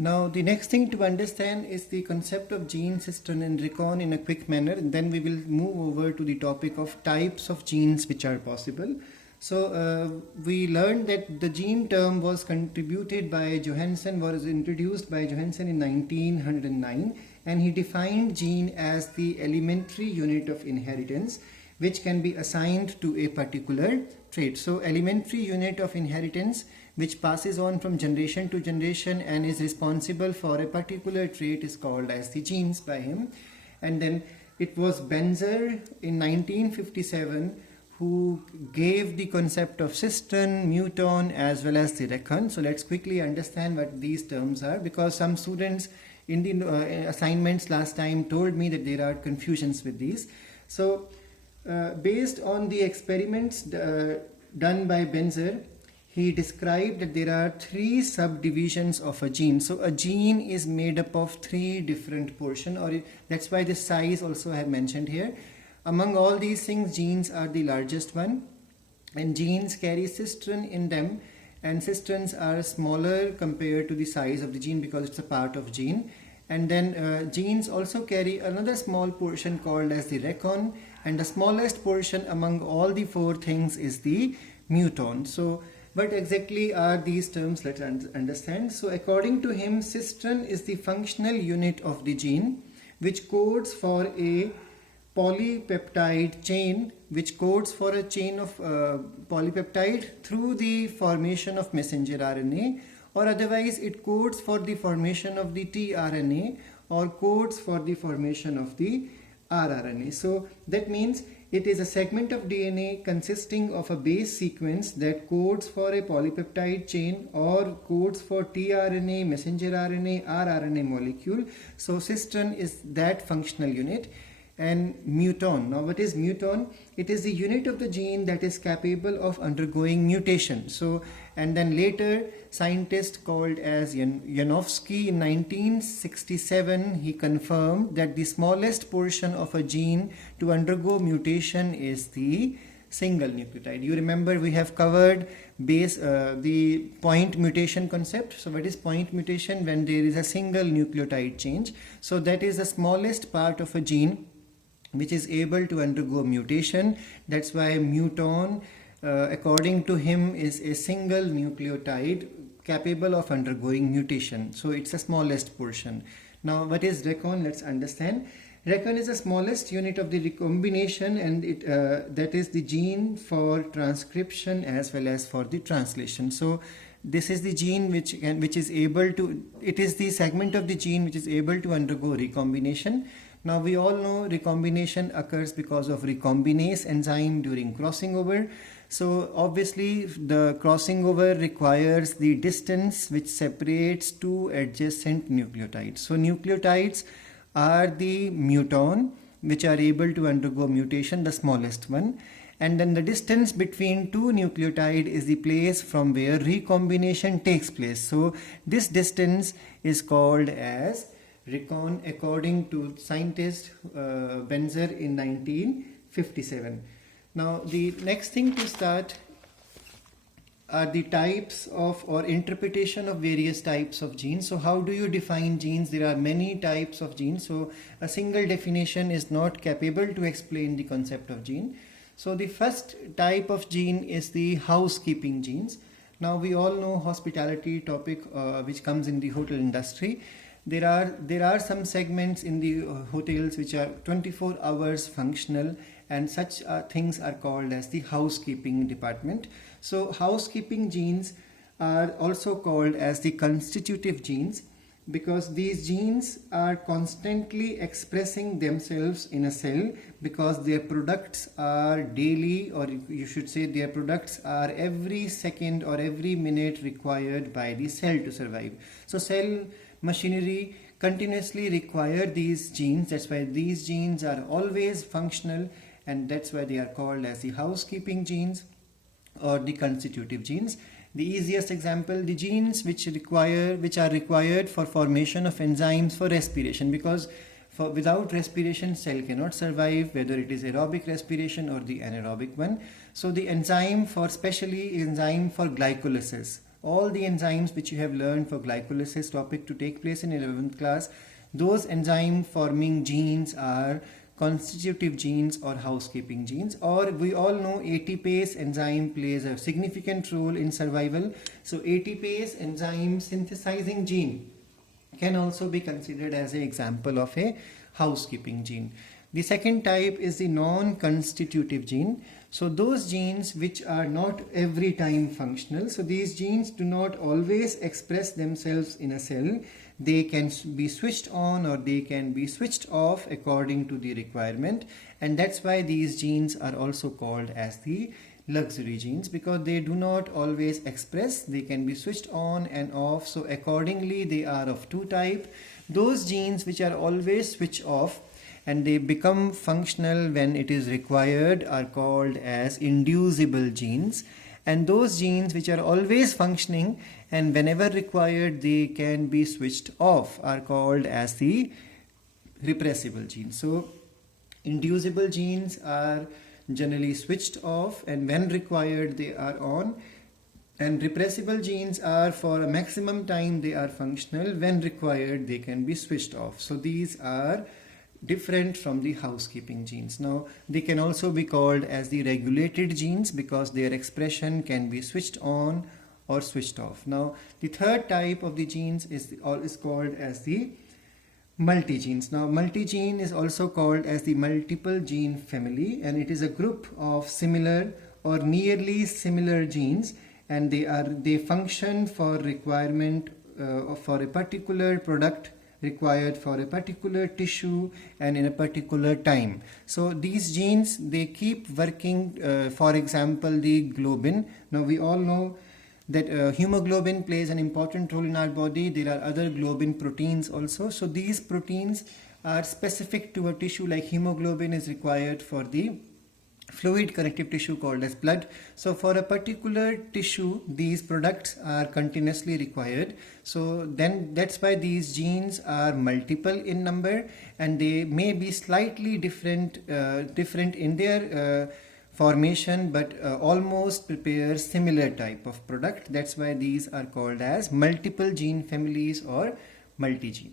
Now the next thing to understand is the concept of gene, cistern and recon in a quick manner, and then we will move over to the topic of types of genes which are possible. So we learned that the gene term was contributed by Johansen, was introduced by Johansen in 1909, and he defined gene as the elementary unit of inheritance which can be assigned to a particular trait. So elementary unit of inheritance which passes on from generation to generation and is responsible for a particular trait is called as the genes by him. And then it was Benzer in 1957 who gave the concept of cistern, muton as well as the recon. So let's quickly understand what these terms are, because some students in the assignments last time told me that there are confusions with these. So based on the experiments done by Benzer, he described that there are three subdivisions of a gene. So a gene is made up of three different portions, or that's why the size also I have mentioned here. Among all these things, genes are the largest one, and genes carry cistern in them, and cisterns are smaller compared to the size of the gene because it's a part of gene. And then genes also carry another small portion called as the recon, and the smallest portion among all the four things is the muton. So what exactly are these terms? Let's understand. So according to him, cistern is the functional unit of the gene which codes for a polypeptide chain, which codes for a chain of polypeptide through the formation of messenger RNA, or otherwise it codes for the formation of the tRNA or codes for the formation of the rRNA. So that means it is a segment of DNA consisting of a base sequence that codes for a polypeptide chain or codes for tRNA, messenger RNA, rRNA molecule. So cistern is that functional unit. And muton. Now what is muton? It is the unit of the gene that is capable of undergoing mutation. So, and then later scientist called as Janowski in 1967, he confirmed that the smallest portion of a gene to undergo mutation is the single nucleotide. You remember we have covered the point mutation concept. So what is point mutation? When there is a single nucleotide change. So that is the smallest part of a gene which is able to undergo mutation. That's why muton, according to him, is a single nucleotide capable of undergoing mutation. So it's the smallest portion. Now what is recon? Let's understand. Recon is the smallest unit of the recombination, and it that is the gene for transcription as well as for the translation. So this is the gene which is able to, it is the segment of the gene which is able to undergo recombination. Now we all know recombination occurs because of recombinase enzyme during crossing over. So obviously the crossing over requires the distance which separates two adjacent nucleotides. So nucleotides are the muton which are able to undergo mutation, the smallest one. And then the distance between two nucleotides is the place from where recombination takes place. So this distance is called as recon according to scientist Benzer in 1957. Now the next thing to start are the types of or interpretation of various types of genes. So how do you define genes? There are many types of genes. So a single definition is not capable to explain the concept of gene. So the first type of gene is the housekeeping genes. Now we all know hospitality topic which comes in the hotel industry. There are some segments in the hotels which are 24 hours functional, and such things are called as the housekeeping department. So housekeeping genes are also called as the constitutive genes because these genes are constantly expressing themselves in a cell because their products are daily, or you should say their products are every second or every minute required by the cell to survive. So cell machinery continuously require these genes. That's why these genes are always functional, and that's why they are called as the housekeeping genes or the constitutive genes. The easiest example, the genes which are required for formation of enzymes for respiration, because without respiration cell cannot survive, whether it is aerobic respiration or the anaerobic one. So the enzyme for, especially enzyme for glycolysis, all the enzymes which you have learned for glycolysis topic to take place in 11th class, those enzyme forming genes are constitutive genes or housekeeping genes. Or we all know ATPase enzyme plays a significant role in survival. So ATPase enzyme synthesizing gene can also be considered as an example of a housekeeping gene. The second type is the non-constitutive gene. So those genes which are not every time functional. So these genes do not always express themselves in a cell. They can be switched on or they can be switched off according to the requirement, and that's why these genes are also called as the luxury genes, because they do not always express. They can be switched on and off, so accordingly they are of two types. Those genes which are always switched off and they become functional when it is required are called as inducible genes, and those genes which are always functioning and whenever required they can be switched off are called as the repressible genes. So inducible genes are generally switched off and when required they are on, and repressible genes are for a maximum time they are functional, when required they can be switched off. So these are different from the housekeeping genes. Now they can also be called as the regulated genes because their expression can be switched on or switched off. Now the third type of the genes is called as the multigenes. Now multigene is also called as the multiple gene family, and it is a group of similar or nearly similar genes, and they function for requirement for a particular product required for a particular tissue and in a particular time. So these genes, they keep working. For example, the globin. Now we all know that hemoglobin plays an important role in our body. There are other globin proteins also. So these proteins are specific to a tissue, like hemoglobin is required for the fluid connective tissue called as blood. So for a particular tissue these products are continuously required. So then that's why these genes are multiple in number, and they may be slightly different in their formation, but almost prepare similar type of product. That's why these are called as multiple gene families or multigene.